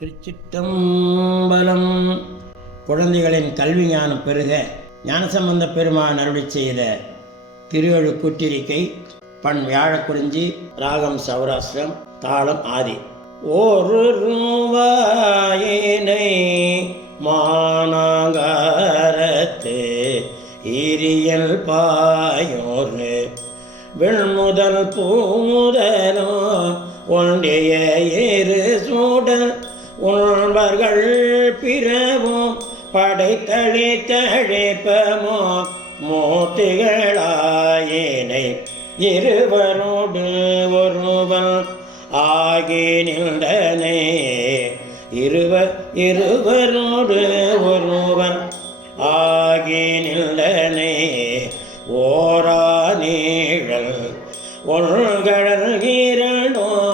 திருச்சிட்டம்பலம் குழந்தைகளின் கல்வி ஞானம் பெருக. ஞானசம்பந்த பெருமான் அருளி செய்த திருவழு குற்றிரிக்கை பண் வியாழக்குறிஞ்சி ராகம் சௌராஷ்டிரம் தாளம் ஆதி. ஒரு ரூபாயினை மானாங்காரத்து இரியல் பாயோரு வெண்முதல் பூமுதலோ ஒன்றிய இரு சூடல். உணர்வர்கள் பிறவோ படைத்தளி தழைப்பமோ மூர்த்திகளாயினை இருவரோடு ஒருவன் ஆகி நின்றனே. இருவர் இருவரோடு ஒருவன் ஆகி நின்றனே. ஓரா நீழல் ஒன்கடல் இரண்டோ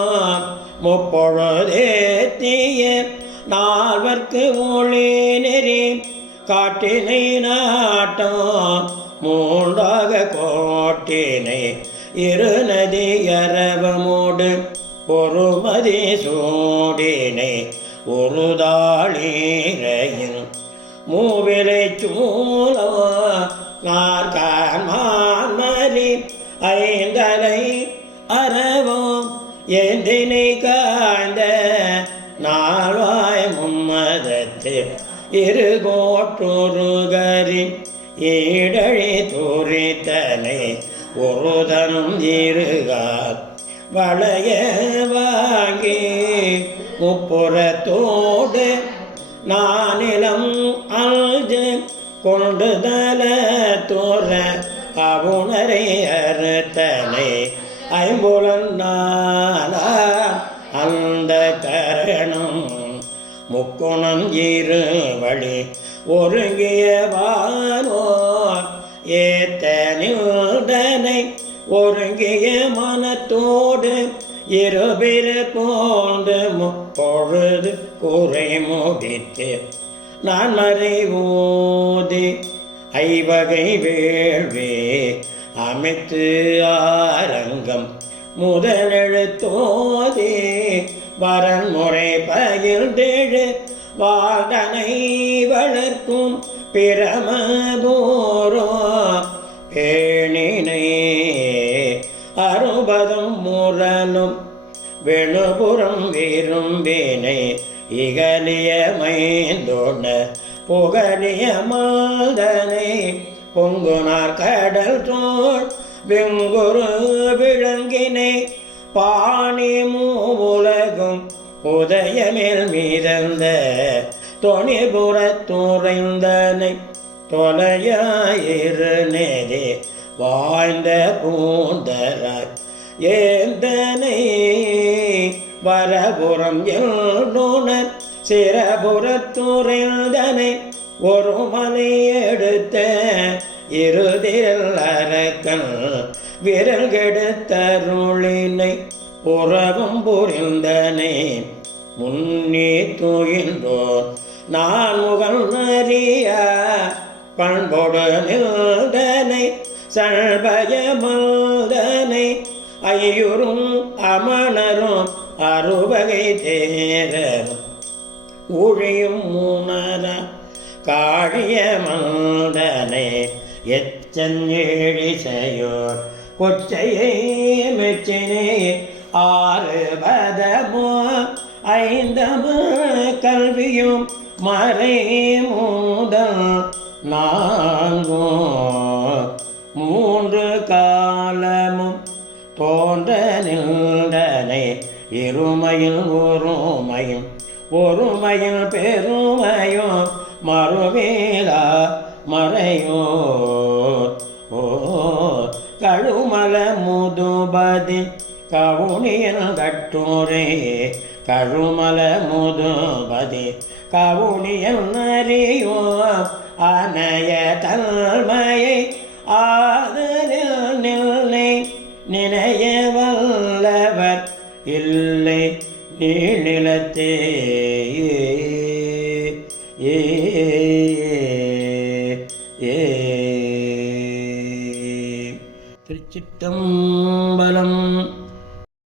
முப்பொழுதேத்திய நால்வர்க்கு ஒளி நெறி காட்டினை நாட்டம் மூன்றாக கோட்டினை இருநதி அரவமோடு ஒருமதி சூடினை ஒரு தாளீரையில் மூவிலை சூலோ நாற்கான் ஐந்தலை அறவோம் எந்தினை கா இருகோற்றொருகரி ஈடழி தூரித்தனை ஒருதனும் இருகார். வளைய வாங்கி முப்புறத்தோடு நானிலம் அல்ஜு கொண்டுதல தோற அவுணரை அறுத்தலை முக்கோணம் இரு வழி ஒருங்கிய ஏத்தனை ஒருங்கிய மனத்தோடு இருபிறு போன்று முப்பொழுது குறை முடித்து நான் அறிவோதி ஐவகை வேள்வே அமைத்து ஆரங்கம் முதலெழுத்தோதே. வரன்முறை பயிர்ந்தெழு வாதனை வளர்க்கும் பிரமபோரோ. பேணினை அறுபதும் முரலும். வெணுபுறம் விரும்பினை இகலிய மைந்தோன புகலிய மாதனை பொங்குனார் கடல் தோல் வெங்குரு விளங்கினை பாணி மூவுலகும் உதயமேல் மீதந்த தொணிபுறத்துறைந்தனை தொலையாயிரு நேரே வாழ்ந்த பூந்தராய் ஏந்தனை வரபுறம் எழுணர் சிறபுறத்துறைந்தனை ஒரு மலை எடுத்த இருதில் அரக்கன் விரல் கெடுத்தருளினை உறவும் புரிந்தனை முன்னே தூயின்றோர். நான் முகல் அறிய பண்பொடு நின்றனை சழ்பயமல்தனை ஐயுறும் அமணரும் அறுவகை தேரரும் ஊழியும் மூணர காழிய மந்தனை எச்சஞ்செழிசையோர் கொச்சையை மெச்சினை ஆறு பதமோ ஐந்தம கல்வியும் மறை மூதல் நான்கோ மூன்று காலமும் தோன்ற நின்றனை இருமையில் ஒருமையும் ஒருமையில் பெருமையும் மறுவேலா மறையோ? ஓ கழுமல முதுபதி கவுனியன் கட்டுரே கழுமல முதுபதி கவுனியல் அறியோ அனைய தன்மையை ஆதலில் நில்லை. நினைய வல்லவர் இல்லை நீளிலத்தே. ஏ ஏ. திருச்சிட்டம்